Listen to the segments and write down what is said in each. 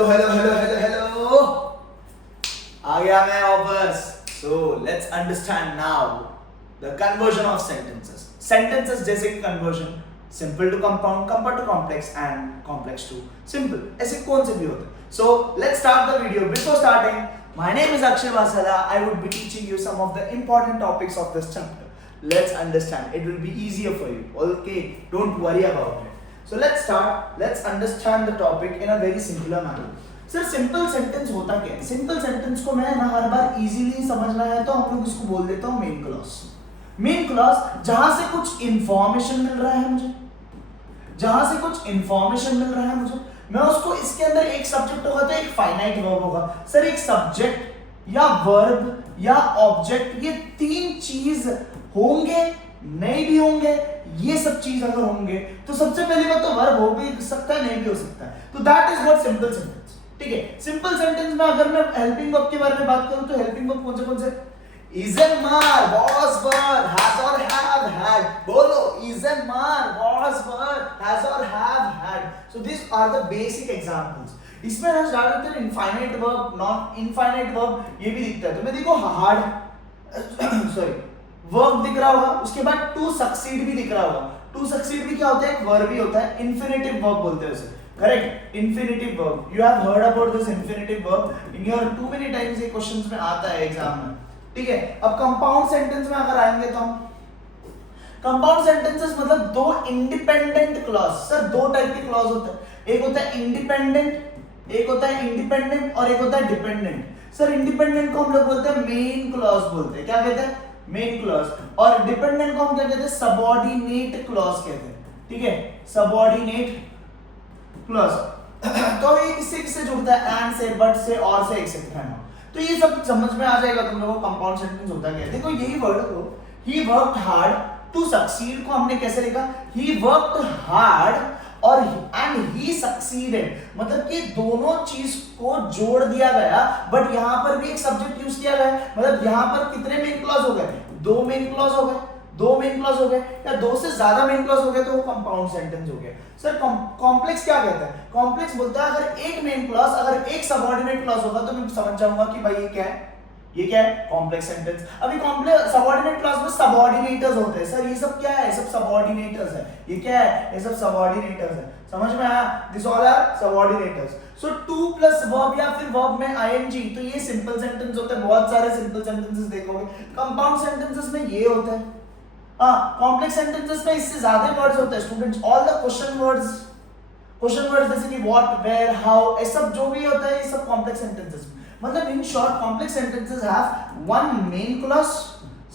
Hello hello hello hello hello, आ गया मैं वापस। So let's understand now the conversion of sentences. Sentences जैसे कि conversion simple to compound, compound to complex and complex to simple, ऐसे कौन से भी होते हैं? So let's start the video. Before starting, my name is Akshay Vasala. I would be teaching you some of the important topics of this chapter. Let's understand. It will be easier for you. Okay, don't worry about it. So let's start. Let's understand the topic in a very simpler manner. Sir simple sentence होता क्या है? Simple sentence को मैं ना हर बार easily समझना है तो हम लोग इसको बोल देता हूँ मेन क्लॉज। मेन क्लॉज जहां से कुछ इंफॉर्मेशन मिल रहा है मुझे, जहां से कुछ इंफॉर्मेशन मिल रहा है मुझे, मैं उसको इसके अंदर एक सब्जेक्ट होगा तो एक फाइनाइट वर्ब होगा। सर एक सब्जेक्ट या वर्ब या ऑब्जेक्ट ये तीन चीज होंगे नहीं भी होंगे, ये सब चीज अगर होंगे तो सबसे पहली बात तो वर्ब हो भी सकता है नहीं भी हो सकता है, तो that is what simple sentence. ठीक है, सिंपल सेंटेंस में अगर मैं हेल्पिंग वर्ब के बारे में बात करूं तो हेल्पिंग वर्ब कौन से is and mar, was were, has or have had, बोलो is and mar, was were, has or have had, so these are the basic examples। इसमें ना ज्यादातर infinite verb, non infinite verb ये भी दिखता है, तो मैं देखो हार्ड सॉरी वर्ब दिख रहा होगा, उसके बाद टू सक्सीड भी दिख रहा होगा। टू सक्सीड भी क्या होता है? एक वर्ब ही होता है, इन्फिनेटिव वर्ब बोलते हैं उसे। Correct, infinitive verb. You have heard about this infinitive verb in your too many times, ये क्वेश्चंस में आता है एग्जाम में। ठीक है, अब कंपाउंड सेंटेंस में अगर आएंगे तो हम कंपाउंड सेंटेंसेस मतलब दो इंडिपेंडेंट क्लॉज। सर दो टाइप के क्लॉज होते हैं, एक होता है इंडिपेंडेंट, एक होता है इंडिपेंडेंट और एक होता है डिपेंडेंट। सर इंडिपेंडेंट को हम लोग बोलते हैं मेन क्लॉज बोलते हैं, क्या कहते हैं? Main clause. और डिपेंडेंट को हम क्या कहते हैं? सबऑर्डिनेट क्लॉज कहते हैं। ठीक है, सबऑर्डिनेट क्लॉज। तो ये किससे जुड़ता है? एंड से, बट से, और से, एक्सेट्रा। तो ये सब समझ में आ जाएगा तुम लोगों को कंपाउंड सेंटेंस होता क्या है। देखो यही वर्ड को ही वर्कड हार्ड टू सक्सीड को हमने कैसे लिखा? ही वर्कड हार्ड और एंड ही सक्सीडेड, मतलब कि दोनों चीज को जोड़ दिया गया, बट यहां पर भी एक सब्जेक्ट यूज किया गया। मतलब यहां पर कितने मेन क्लॉज हो गए? दो मेन क्लॉज हो गए, दो मेन क्लॉज हो गए, या दो से ज्यादा मेन क्लॉज हो गए तो वो कंपाउंड सेंटेंस हो गया। सर कॉम्प्लेक्स क्या कहता है? कॉम्प्लेक्स बोलता है अगर एक मेन क्लॉज, अगर एक सबऑर्डिनेट क्लॉज होगा तो मैं समझ जाऊंगा कि भाई ये क्या है, ये क्या है? Complex sentence. अभी कॉम्प्लेक्स सबऑर्डिनेट क्लॉज में सबऑर्डिनेटर्स होते हैं। सर ये सब क्या है? सब सबऑर्डिनेटर्स है। ये क्या है? ये सब सबऑर्डिनेटर्स है। समझ में आया? This all are subordinators. So to plus verb या फिर वर्ब में आईएनजी, तो ये सिंपल सेंटेंस होते हैं। बहुत सारे सिंपल सेंटेंसेस देखोगे। कंपाउंड सेंटेंसेस में ये होता है। कॉम्प्लेक्स सेंटेंसेस में इससे ज्यादा वर्ड्स होते हैं students. All the question words जैसे कि व्हाट, वेयर, हाउ, ये सब जो भी होता है ये सब कॉम्प्लेक्स सेंटेंसेस। मतलब in short complex sentences have one main clause,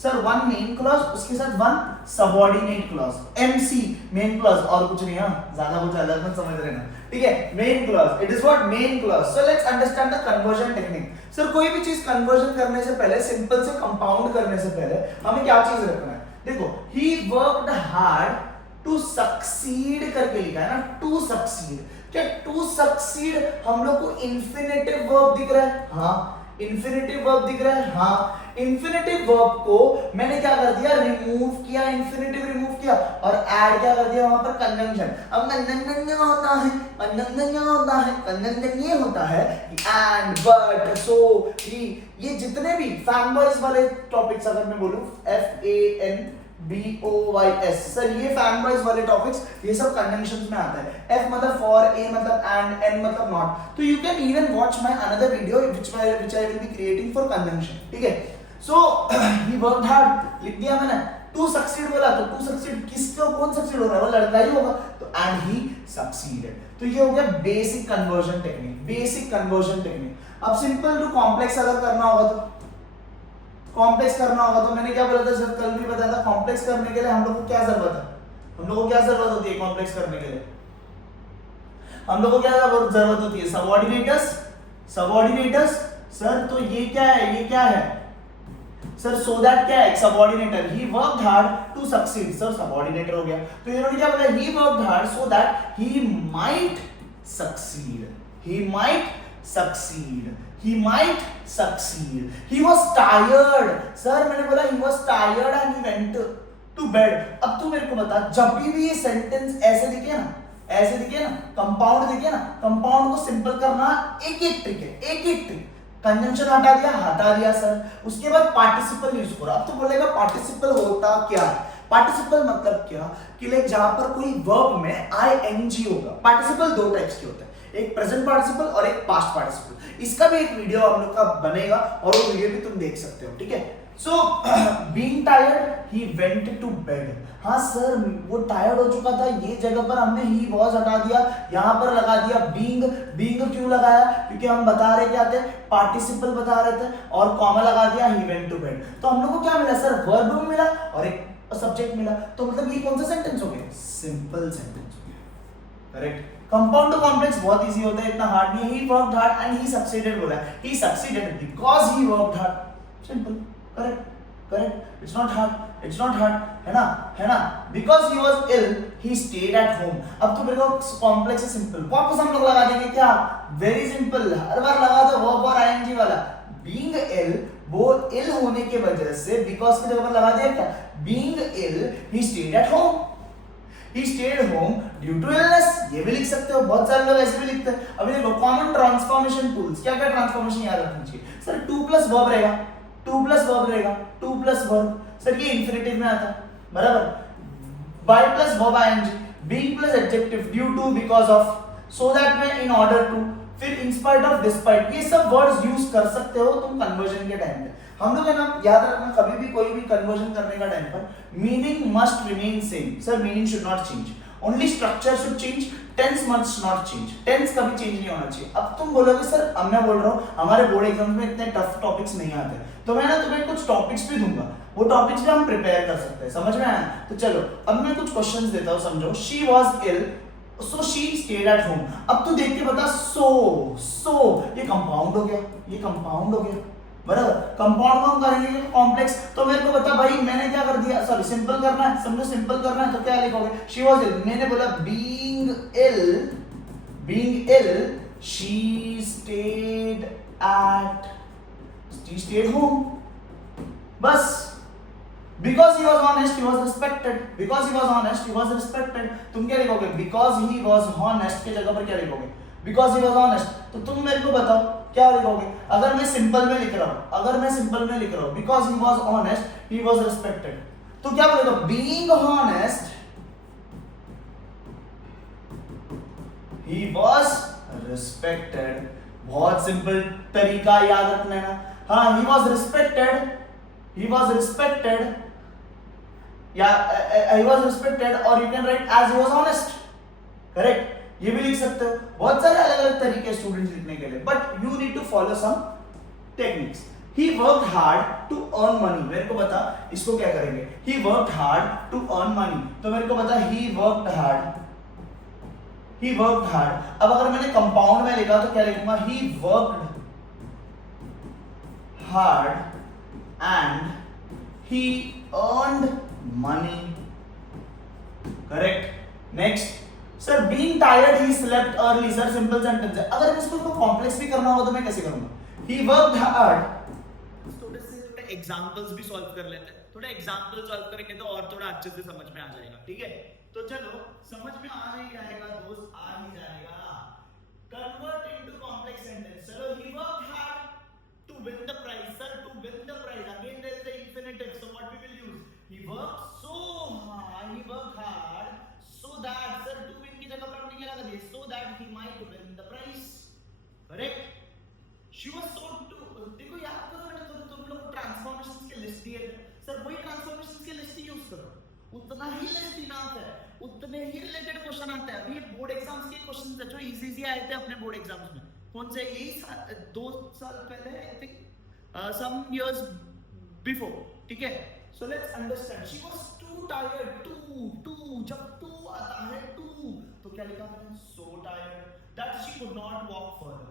sir one main clause, उसके साथ one subordinate clause, MC main clause, और कुछ नहीं। ज्यादा कुछ अलग मत समझ लेना। ठीक है, main clause, it is what main clause. So let's understand the conversion technique. Sir कोई भी चीज कन्वर्जन करने से पहले, सिंपल से कंपाउंड करने से पहले हमें क्या चीज रखना है? देखो he worked hard to succeed करके लिखा है ना, टू सक्सीड। क्या टू सक्सीड हम लोग को इंफिनिटिव वर्ब दिख रहा है? हाँ, इंफिनिटिव वर्ब दिख रहा है। हाँ, इंफिनिटिव वर्ब को मैंने क्या कर दिया? रिमूव किया, इंफिनिटिव रिमूव किया और ऐड क्या कर दिया वहां पर? कंजंक्शन। अब कंजंक्शन होता है, कंजंक्शन होता है, कंजंक्शन ये होता है एंड, बट, सो, ही, ये जितने भी फैनबॉयज वाले टॉपिक्स अगर मैं बोलूं, FANBOYS, सर ये फैनबॉयज वाले टॉपिक्स ये सब कंजंक्शंस में आता है। F मतलब फॉर, A मतलब एंड, N मतलब नॉट। तो you can even watch my another video which I will be creating for conjunction. ठीक है, सो ही वर्कड हार्ड लिख दिया मैंने, टू सक्सीड बोला तो टू सक्सीड किसको, कौन सक्सीड हो रहा है? वो लड़का ही होगा, तो एंड ही सक्सीडेड। तो ये हो गया basic conversion technique, basic conversion technique. अब सिंपल टू कॉम्प्लेक्स अगर करना होगा तो कॉम्प्लेक्स करना होगा तो मैंने क्या बोला था सर? कल भी बताया था, कॉम्प्लेक्स करने के लिए हम लोग को क्या जरूरत है? हम लोग को क्या जरूरत होती है कॉम्प्लेक्स करने के लिए? हम लोग को क्या जरूरत होती है? सबऑर्डिनेटर्स, सबऑर्डिनेटर्स। सर तो ये क्या है? ये क्या है सर? सो दैट क्या है? Subordinator. He worked hard to succeed, sir subordinator हो गया। तो इन्होंने क्या बोला? He worked hard so that he might succeed, he might succeed, he might succeed, he was tired, sir मैंने बोला he was tired and he went to bed। अब तू मेरे को बता, जब भी ये सेंटेंस ऐसे दिखे ना, ऐसे दिखे ना, कंपाउंड दिखे ना, कंपाउंड को सिंपल करना एक एक ट्रिक है, एक एक ट्रिक। कंजंक्शन हटा दिया सर, उसके बाद पार्टिसिपल यूज करो। अब तो बोलेगा पार्टिसिपल होता क्या है? पार्टिसिपल मतलब क्या कि लाइक जहां पर कोई वर्ब में आईएनजी होगा। पार्टिसिपल दो टाइप्स के होते हैं, एक प्रेजेंट पार्टिसिपल और एक पास्ट पार्टिसिपल। इसका भी एक वीडियो हम लोग का बनेगा और वो वीडियो भी तुम देख सकते हो, ठीक है। So being tired he went to bed. हाँ सर वो टायर्ड हो चुका था, ये जगह पर हमने ही वॉज हटा दिया, यहाँ पर लगा दिया बीइंग। बीइंग क्यों लगाया? क्योंकि हम बता रहे क्या थे, पार्टिसिपल बता रहे थे, और कॉमा लगा दिया ही वेंट टू बेड। तो हम लोग को क्या मिला सर? वर्ब मिला और एक सब्जेक्ट मिला। तो मतलब ये कौन सा सेंटेंस हो गया? सिंपल सेंटेंस हो गया, करेक्ट। कंपाउंड टू कॉम्प्लेक्स बहुत इजी होता है, इतना हार्ड नहीं है। He worked hard and he succeeded बोला है, he succeeded because he worked hard. Simple, correct, correct. It's not hard, it's not hard, है ना, है ना। Because he was ill he stayed at home. अब तो मेरे को कॉम्प्लेक्स है सिंपल, वापस हम लोग लगा देंगे क्या? वेरी सिंपल, हर बार लगा दो वर्ब और आईएनजी वाला। बीइंग इल, वो इल होने के वजह से बिकॉज़ की जगह पर लगा दिया क्या? Being ill he stayed at home. He stayed home due to illness, ये भी लिख सकते हो, बहुत सारे लोग ऐसे भी लिखते हैं। अभी देखो कॉमन ट्रांसफॉर्मेशन टूल्स, क्या क्या ट्रांसफॉर्मेशन याद रखनी चाहिए सर? टू प्लस वर्ब रहेगा, टू प्लस वर्ब रहेगा, टू प्लस वर्ब सर, ये इंफिनिटिव में आता है, बराबर। By plus verb ING, being plus adjective, due to, because of, so that में, इन ऑर्डर टू, फिर इन स्पाइट ऑफ, डिस्पाइट, ये सब वर्ड्स यूज कर सकते हो तुम कन्वर्जन के टाइम पे। हम लोग है ना, याद रखना कभी भी कोई भी कन्वर्जन करने का टाइम पर meaning must remain same sir, meaning should not change, only structure should change, tense must not change, tense कभी चेंज नहीं होना चाहिए। अब तुम बोलोगे सर, अब मैं बोल रहा हूँ हमारे बोर्ड एग्जाम में इतने टफ टॉपिक्स नहीं आते, तो मैं ना तुम्हें कुछ टॉपिक्स भी दूंगा, वो टॉपिक्स भी हम प्रिपेयर कर सकते हैं, समझ में आया? तो चलो अब मैं कुछ क्वेश्चंस देता हूँ, समझो। She was ill so she stayed at home. अब तू देख के बता, सो ये कंपाउंड हो गया, ये कंपाउंड हो गया, बराबर। कंपाउंड को हम करेंगे कॉम्प्लेक्स, तो मेरे को बता भाई मैंने क्या कर दिया? सॉरी, सिंपल करना है, समझो सिंपल करना है तो क्या लिखोगे? शी वाज इल, मैंने बोला being ill she stayed home, बस। Because he was honest, he was respected. Because he was honest, he was respected. तुम क्या लिखोगे? Because he was honest के जगह पर क्या लिखोगे? Because he was honest. तो तुम मेरे को बताओ क्या लिखोगे? अगर मैं सिंपल में लिख रहा हूँ, because he was honest, he was respected, तो क्या बोलेगा? Being honest, he was respected. बहुत सिंपल तरीका याद रखना है ना। हाँ, he was respected, he was respected, he was respected, or you can write as he was honest, correct। ये भी लिख सकते हो, बहुत सारे अलग अलग तरीके स्टूडेंट्स लिखने के लिए, but you need to follow some techniques. He worked hard to earn money, मेरे को बता इसको क्या करेंगे? He worked hard to earn money, तो मेरे को बता he worked hard। अब अगर मैंने कंपाउंड में लिखा तो क्या लिखूंगा? He worked hard and he earned money, correct। next sir, being tired he slept early, sir simple sentence है। अगर इसको कॉम्प्लेक्स भी करना हो तो मैं कैसे करूंगा? he worked hard। थोड़े से थोड़े एग्जांपल्स भी सॉल्व कर लेते हैं, थोड़े एग्जांपल सॉल्व करेंगे तो और थोड़ा अच्छे से समझ में आ जाएगा, ठीक है। तो चलो समझ में आ ही जाएगा दोस्त, आ ही जाएगा। Convert into complex sentence. चलो, he worked hard to win the prize, sir, to win the prize, again there is the infinitive, so what we will use? He worked so hard so that, sir, to win की जगह पर हमने क्या लगा दिया? so that he might win the prize, correct। she was so to, देखो याद करो मैंने तुम लोग को ट्रांसफॉर्मेशंस के लिस्ट दिए थे सर, वही ट्रांसफॉर्मेशंस के लिस्ट यूज करो, उतना ही लिस्ट ही आता है, उतने ही रिलेटेड क्वेश्चन आते हैं। अभी बोर्ड एग्जाम्स के क्वेश्चंस है जो इजी आए थे अपने बोर्ड एग्जाम्स में, कौन से? यही 2 साल पहले, I think some years before, ठीक है। So let's understand. She was too tired, too जब टू आता है टू तो क्या लिखा मैंने? So tired that she could not walk further.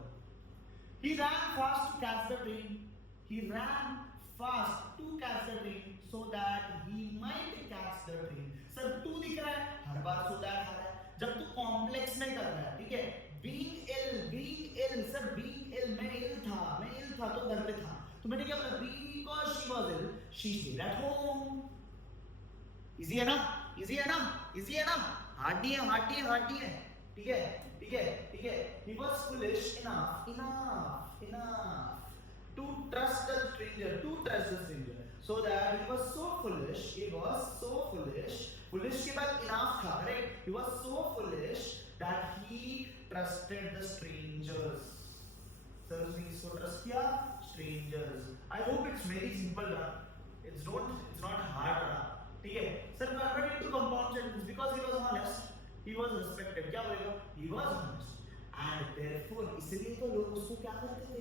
He ran fast to catch the train, he ran fast to catch the train so that he might catch the train. Sir too दिख रहा है, हर बार so that आ रहा है, जब तू complex नहीं कर रहा है, ठीक है। being ill, sir being ill, मैं इल था तो घर पे था, तो मैंने क्या बोला? because she was ill she stayed at home। Easy है ना, इजी है ना, इजी है ना, हार्ड नहीं है, हार्ड नहीं है, हार्ड नहीं है। ठीक है, ठीक है, ठीक है. He was foolish enough to trust the stranger. So that he was so foolish. Foolish के बाद enough था, correct? He was so foolish that he trusted the strangers. Sir, so trust किया strangers. I hope it's very simple, ना. It's not hard, ना. ठीक है. Sir, convert it to compound sentence because he was honest. He was respected. क्या बोलेगा? He was honest. And therefore, इसलिए तो लोग उसको क्या करते थे?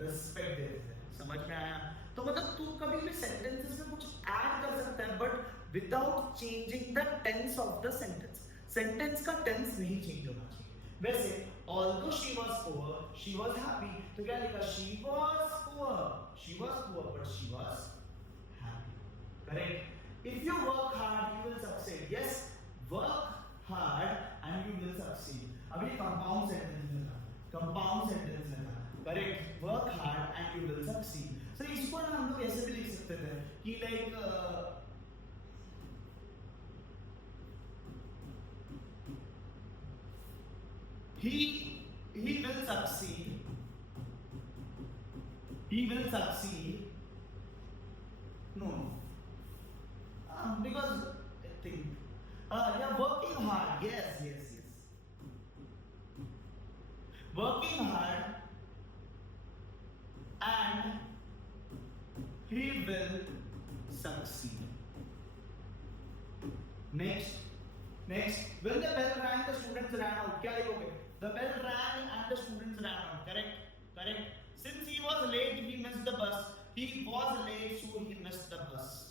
Respect देते थे. समझ में आया? तो मतलब तू कभी भी sentences में कुछ add कर सकता है, but without changing the tense of the sentence. Sentence का tense नहीं change होना चाहिए. वैसे although she was poor, she was happy. तो क्या लिखा? She was poor, but she was happy. Correct? If you work hard, you will succeed. Yes, work hard and you will succeed. अभी compound sentence में था. Correct? Work hard and you will succeed. So इसको ना हम लोग ऐसे भी लिख सकते थे कि like he will succeed. No. Because I think yeah, working hard. Yes. Working hard and he will succeed. Next. When the bell rang, the students ran out. क्या लिखोगे? The bell rang and the students ran out. Correct. Since he was late, he missed the bus. He was late, so he missed the bus.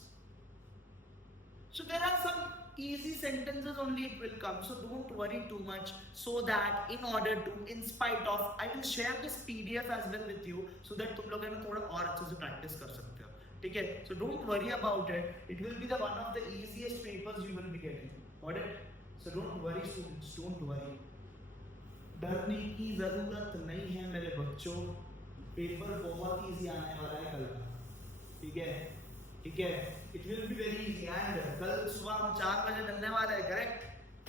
So there are some easy sentences only it will come. So don't worry too much. So that in spite of, I will share this PDF as well with you, so that तुम लोग है ना थोड़ा और अच्छे से practice कर सकते हो. ठीक है? So don't worry about it. It will be the one of the easiest papers you will be getting. Got it? So don't worry students. Don't worry. डरने की जरूरत नहीं है मेरे बच्चों. पेपर बहुत easy आने वाला है कल का. ठीक है? It will be very easy and कल सुबह हम 4 बजे मिलने वाले हैं, correct?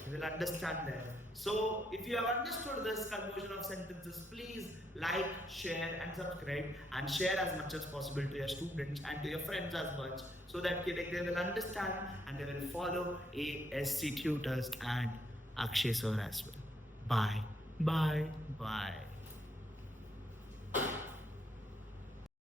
You will understand that. So if you have understood this conversion of sentences, please like, share and subscribe and share as much as possible to your students and to your friends as much, so that they will understand and they will follow ASC tutors and Akshay sir as well. Bye.